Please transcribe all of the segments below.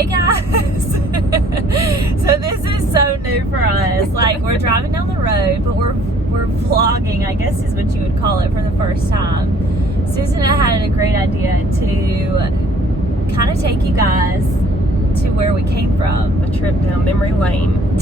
Hey guys! So this is so new for us. Like, we're driving down the road, but we're vlogging, I guess is what you would call it, for the first time. Susan and I had a great idea to kind of take you guys to where we came from. A trip down memory lane.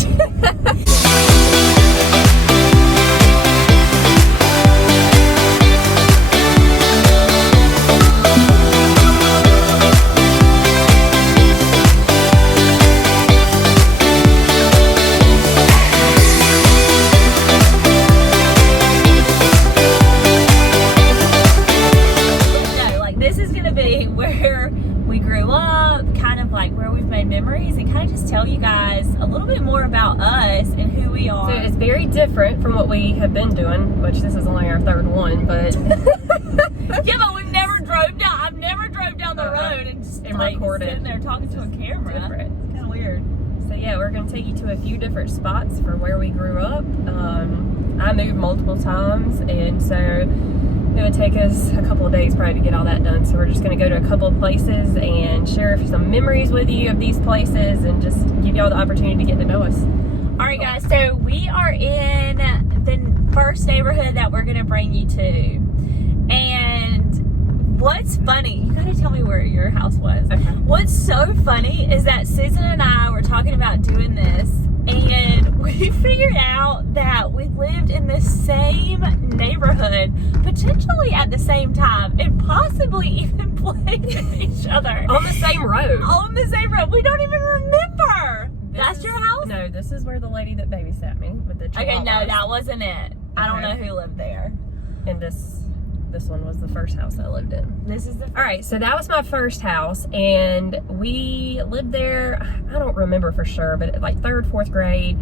Tell you guys a little bit more about us and who we are. So it's very different from what we have been doing, which this is only our third one, but yeah, but we've never drove down. I've never drove down the road and just recorded. Sitting there talking to a camera. Different. It's kind of weird. So yeah, we're gonna take you to a few different spots for where we grew up. I moved multiple times, and so it would take us a couple of days probably to get all that done. So we're just going to go to a couple of places and share some memories with you of these places and just give y'all the opportunity to get to know us. All right, guys. So we are in the first neighborhood that we're going to bring you to. And what's funny, you got to tell me where your house was. Okay. What's so funny is that Susan and I were talking about doing this, and we figured out that we lived in the same neighborhood, potentially at the same time, and possibly even played with each other. On the same road. On the same road. We don't even remember. That's your house? No, this is where the lady that babysat me with the chihuahuas. Okay, no, that wasn't it. I don't know who lived there. And this one was the first house I lived in. This is the first. All right, so that was my first house, and we lived there, I don't remember for sure, but like 3rd, 4th grade,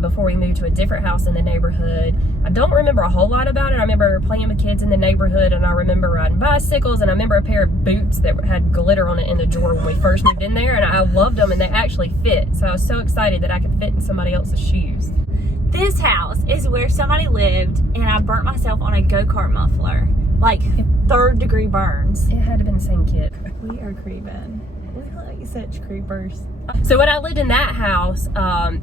before we moved to a different house in the neighborhood. I don't remember a whole lot about it. I remember playing with kids in the neighborhood, and I remember riding bicycles, and I remember a pair of boots that had glitter on it in the drawer when we first moved in there, and I loved them, and they actually fit. So I was so excited that I could fit in somebody else's shoes. This house is where somebody lived, and I burnt myself on a go-kart muffler. Like 3rd-degree burns. It had to have been the same kid. We are creeping. We look like such creepers. So when I lived in that house,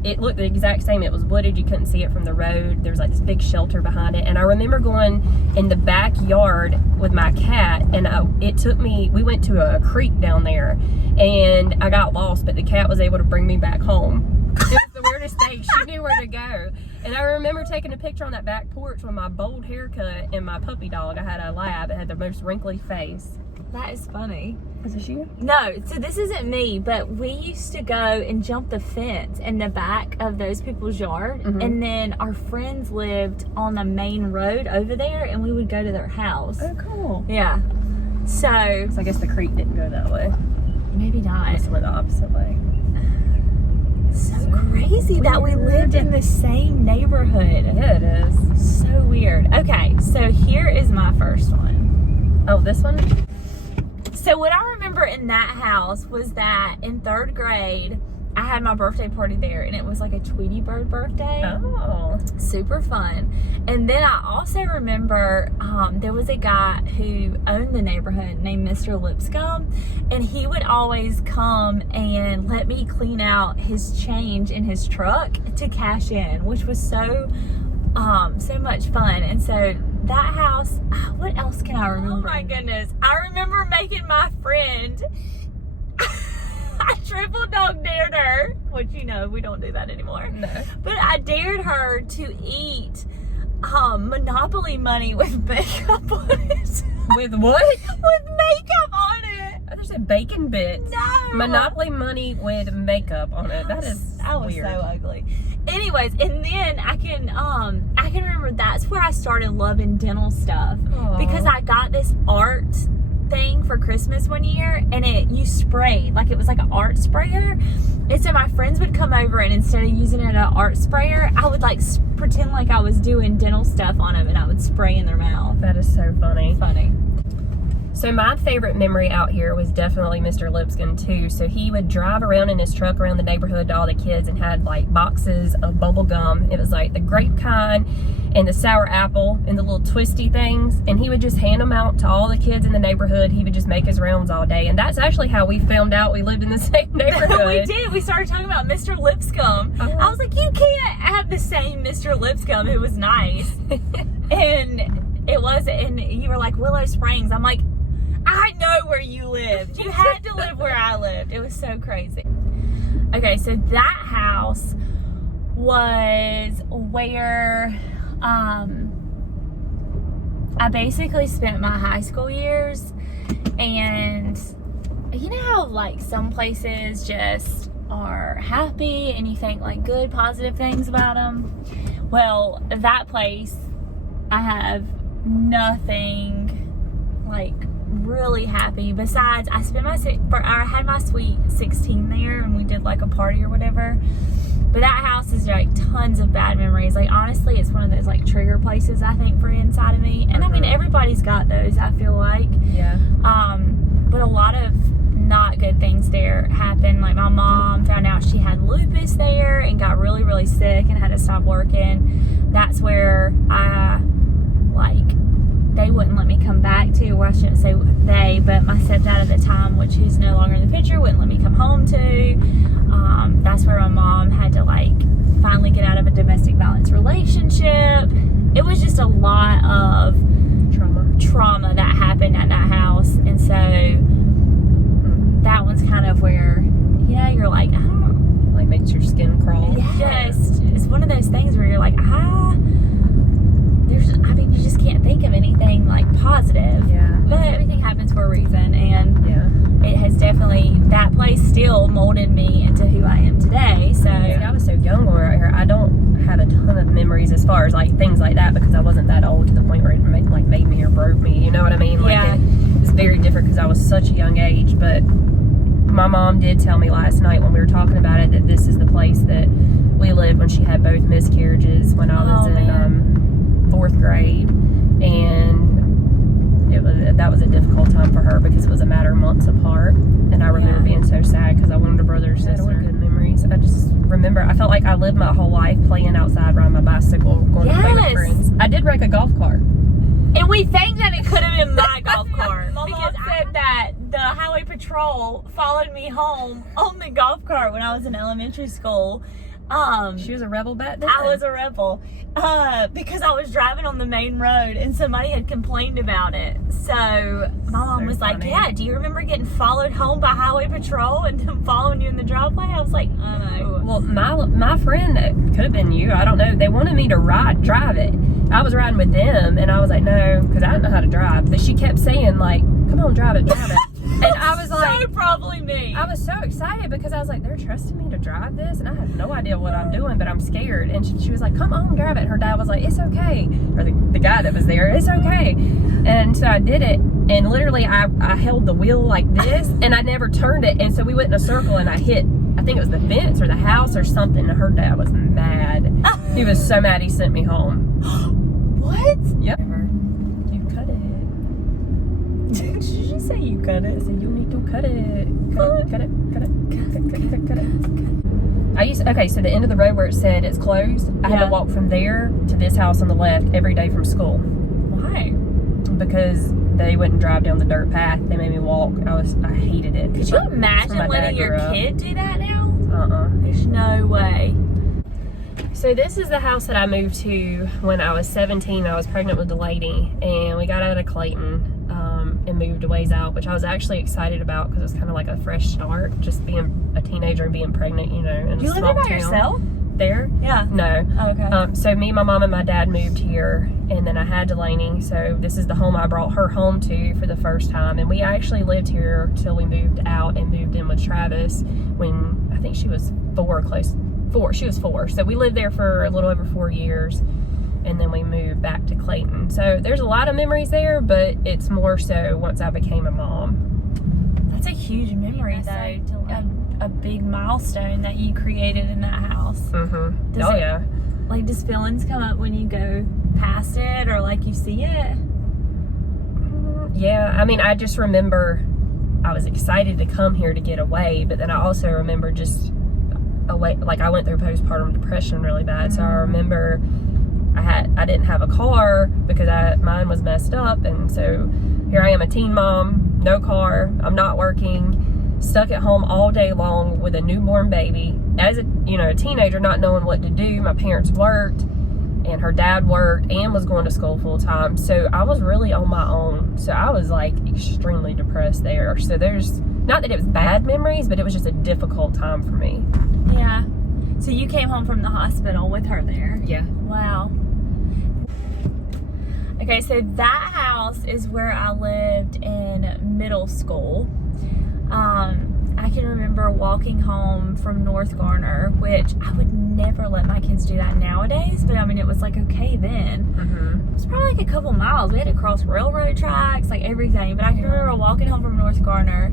it looked the exact same. It was wooded. You couldn't see it from the road. There was like this big shelter behind it. And I remember going in the backyard with my cat, and we went to a creek down there, and I got lost, but the cat was able to bring me back home. It was the weirdest thing. She knew where to go. And I remember taking a picture on that back porch with my bold haircut and my puppy dog. I had a lab. It had the most wrinkly face. That is funny. Was this you? No, so this isn't me, but we used to go and jump the fence in the back of those people's yard. Mm-hmm. And then our friends lived on the main road over there, and we would go to their house. Oh, cool. Yeah. So I guess the creek didn't go that way. Maybe not. It went the opposite way. So crazy that we lived in the same neighborhood. Yeah, it is. So weird. Okay, so here is my first one. Oh, this one? So what I remember in that house was that in 3rd grade, I had my birthday party there, and it was like a Tweety Bird birthday. Oh. Super fun. And then I also remember there was a guy who owned the neighborhood named Mr. Lipscomb, and he would always come and let me clean out his change in his truck to cash in, which was so much fun. And so that house, what else can I remember? Oh my goodness. I remember making my friend, I triple dog dared her, which we don't do that anymore. No. But I dared her to eat Monopoly money with makeup on it. With what? With makeup on it. I just said bacon bits. No. Monopoly money with makeup on it. That was weird. So ugly. Anyways, and then I can remember that's where I started loving dental stuff. Aww. Because I got this art thing for Christmas one year, and you sprayed, like it was like an art sprayer, and so my friends would come over, and instead of using it as an art sprayer, I would like pretend like I was doing dental stuff on them, and I would spray in their mouth. That is so funny. So my favorite memory out here was definitely Mr. Lipscomb too. So he would drive around in his truck around the neighborhood to all the kids and had like boxes of bubble gum. It was like the grape kind and the sour apple and the little twisty things. And he would just hand them out to all the kids in the neighborhood. He would just make his rounds all day. And that's actually how we found out we lived in the same neighborhood. We did. We started talking about Mr. Lipscomb. I was like, you can't have the same Mr. Lipscomb who was nice. And it was, and you were like, Willow Springs. I'm like, I know where you lived. You had to live where I lived. It was so crazy. Okay, so that house was where I basically spent my high school years. And you know how like some places just are happy and you think like good, positive things about them? Well, that place, I have nothing like really happy besides I spent I had my sweet 16 there and we did like a party or whatever. But that house is like tons of bad memories. Like honestly, it's one of those like trigger places I think for inside of me. And I mean everybody's got those, I feel like. Yeah. But a lot of not good things there happened. Like my mom found out she had lupus there and got really, really sick and had to stop working. That's where they wouldn't let me come back to, or I shouldn't say they, but my stepdad at the time, which he's no longer in the picture, wouldn't let me come home to. That's where my mom had to like finally get out of a domestic violence relationship. It was just a lot of trauma that happened at that house. And so that one's kind of where, you know, you're like, I don't know. Like makes your skin crawl. It's one of those things where you're like, you just can't think of anything like positive. Yeah. But everything happens for a reason, and it has definitely, that place still molded me into who I am today. So I was so young when we were out here. I don't have a ton of memories as far as like things like that because I wasn't that old to the point where it made me or broke me. You know what I mean? Like it was very different because I was such a young age. But my mom did tell me last night when we were talking about it that this is the place that we lived when she had both miscarriages when I was in 4th grade, and that was a difficult time for her because it was a matter of months apart. And I remember being so sad because I wanted a brother or sister. Good memories. I just remember I felt like I lived my whole life playing outside, riding my bicycle, going to play with friends. I did wreck a golf cart. And we think that it could have been my golf cart. My mom said that the highway patrol followed me home on the golf cart when I was in elementary school. She was a rebel back then? I was a rebel. Because I was driving on the main road and somebody had complained about it. So my mom was like, yeah, do you remember getting followed home by highway patrol and them following you in the driveway? I was like, oh. Well, my friend, it could have been you, I don't know, they wanted me to drive it. I was riding with them and I was like, no, because I didn't know how to drive. But she kept saying like, come on, drive it. And I was like, so probably me. I was so excited because I was like, they're trusting me to drive this, and I have no idea what I'm doing, but I'm scared. And she was like, come on, drive it. Her dad was like, it's okay. Or the guy that was there, it's okay. And so I did it, and literally I held the wheel like this, and I never turned it. And so we went in a circle, and I hit, I think it was the fence or the house or something, and her dad was mad. He was so mad he sent me home. What? Yep. You cut it. Did you say you cut it? I said, you need to cut it. Cut it. Okay, so the end of the road where it said it's closed, I had to walk from there to this house on the left every day from school. Why? Because they wouldn't drive down the dirt path. They made me walk. I hated it. Could you imagine letting your kid do that now? There's no way. So this is the house that I moved to when I was 17. I was pregnant with the lady, and we got out of Clayton and moved a ways out, which I was actually excited about because it was kind of like a fresh start, just being a teenager and being pregnant, you know, in a small town. You live by yourself? There? Yeah. No. Oh, okay. So me, my mom, and my dad moved here, and then I had Delaney. So this is the home I brought her home to for the first time, and we actually lived here till we moved out and moved in with Travis when I think she was 4. She was 4. So we lived there for a little over 4 years, and then we moved back to Clayton. So there's a lot of memories there, but it's more so once I became a mom. That's a huge memory, though. A big milestone that you created in that house. Mm-hmm. Does feelings come up when you go past it or like you see it? Yeah, I mean, I just remember I was excited to come here to get away, but then I also remember just away, like I went through postpartum depression really bad. So I remember I didn't have a car because mine was messed up, and so here I am, a teen mom, no car, I'm not working, stuck at home all day long with a newborn baby. As a teenager, not knowing what to do. My parents worked, and her dad worked and was going to school full time. So I was really on my own. So I was like extremely depressed there. So there's, not that it was bad memories, but it was just a difficult time for me. Yeah. So you came home from the hospital with her there? Yeah. Wow. Okay, so that house is where I lived in middle school. I can remember walking home from North Garner, which I would never let my kids do that nowadays, but I mean, it was like okay then. It was probably like a couple miles. We had to cross railroad tracks, like everything. But I can remember walking home from North Garner,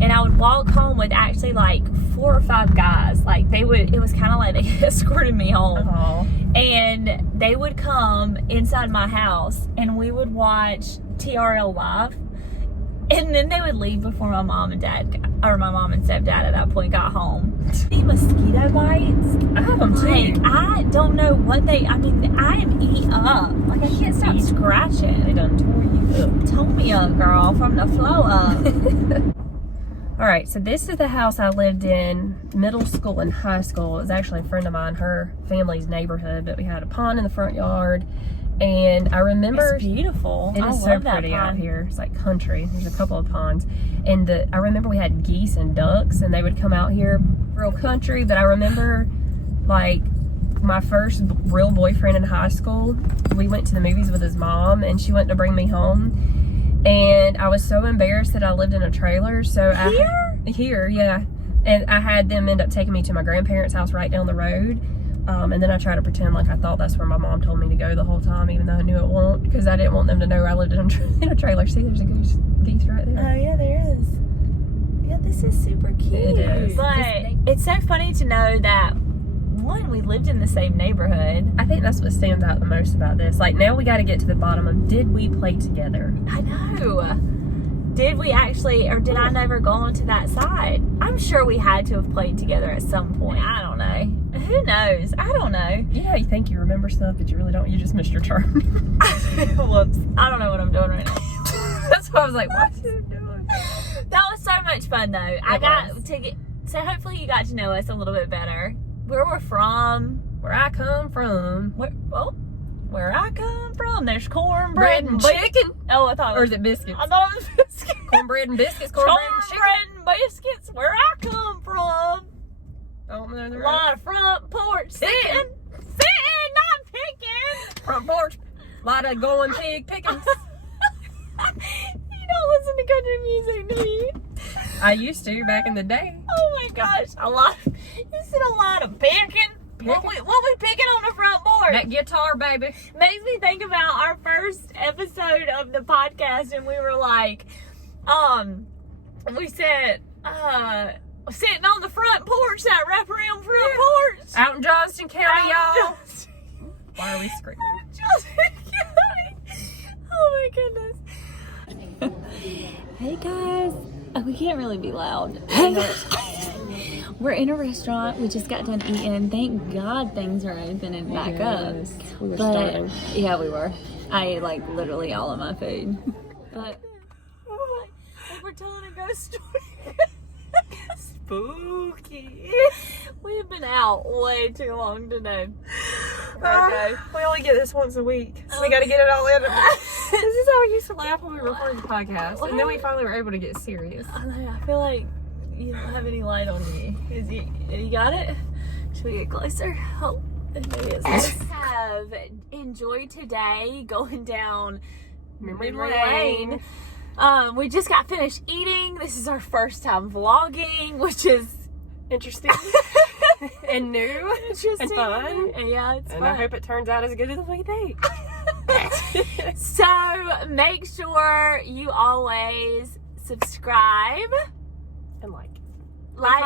and I would walk home with actually like 4 or 5 guys. Like it was kind of like they escorted me home. And they would come inside my house, and we would watch TRL Live. And then they would leave before my mom and stepdad at that point got home. The mosquito bites, I have them too. I don't know what I am eat up. Like I can't stop scratching. They done tore you up. Tore me up, girl, from the flow up. All right, so this is the house I lived in middle school and high school. It was actually a friend of mine, her family's neighborhood, but we had a pond in the front yard. And I remember, it's beautiful. It is so pretty out here. It's like country. There's a couple of ponds, and I remember we had geese and ducks, and they would come out here, real country. But I remember, like, my first real boyfriend in high school. We went to the movies with his mom, and she went to bring me home, and I was so embarrassed that I lived in a trailer. So here, yeah. And I had them end up taking me to my grandparents' house right down the road. And then I tried to pretend like I thought that's where my mom told me to go the whole time, even though I knew it won't, because I didn't want them to know I lived in a trailer. See, there's a geese right there. Oh yeah, there is. Yeah, this is super cute. It is. But it's so funny to know that, one, we lived in the same neighborhood. I think that's what stands out the most about this. Like, now we got to get to the bottom of, did we play together? I know. Did we actually, or did I never go onto that side? I'm sure we had to have played together at some point. I don't know. Who knows? I don't know. Yeah, you think you remember stuff, but you really don't. You just missed your turn. Whoops. I don't know what I'm doing right now. That's why I was like, what are you doing? That was so much fun, though. So hopefully you got to know us a little bit better. Where we're from. Where I come from. Where I come from, there's cornbread Bread and chicken. Oh, I thought. Or is it biscuits? I thought it was biscuits. Cornbread and biscuits. Cornbread and chicken. Cornbread and biscuits. Where I come from. Oh, A lot of front porch sitting, not picking. Front porch. A lot of going pig pickings. You don't listen to country music, do you? I used to back in the day. Oh my gosh, you said a lot of picking. What we picking on the front porch? That guitar, baby. Makes me think about our first episode of the podcast, and we were like, we said, sitting on the front porch, that wraparound front porch. Out in Johnston County, y'all. Why are we screaming? Johnston County. Oh my goodness. Hey guys. Oh, we can't really be loud. We're in a restaurant. We just got done eating. Thank God things are opening back up. We were starving. Yeah, we were. I ate like literally all of my food. But like we're telling a ghost story. Spooky. We have been out way too long to know. Okay. We only get this once a week, so we got to get it all in. This is how we used to laugh when we recorded the podcast, and then we finally were able to get serious. I know. I feel like you don't have any light on you. You got it? Should we get closer? Oh, maybe it's this. Have enjoyed today going down memory lane. We just got finished eating. This is our first time vlogging, which is interesting and new and fun. Yeah, it's fun. And I hope it turns out as good as we think. So make sure you always subscribe like,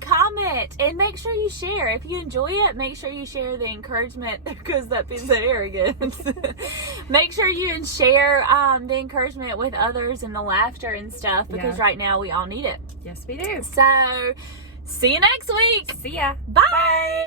comment. And make sure you share. If you enjoy it, make sure you share the encouragement, because that being so arrogant. Make sure you share the encouragement with others and the laughter and stuff, because right now we all need it. Yes, we do. So, see you next week. See ya. Bye.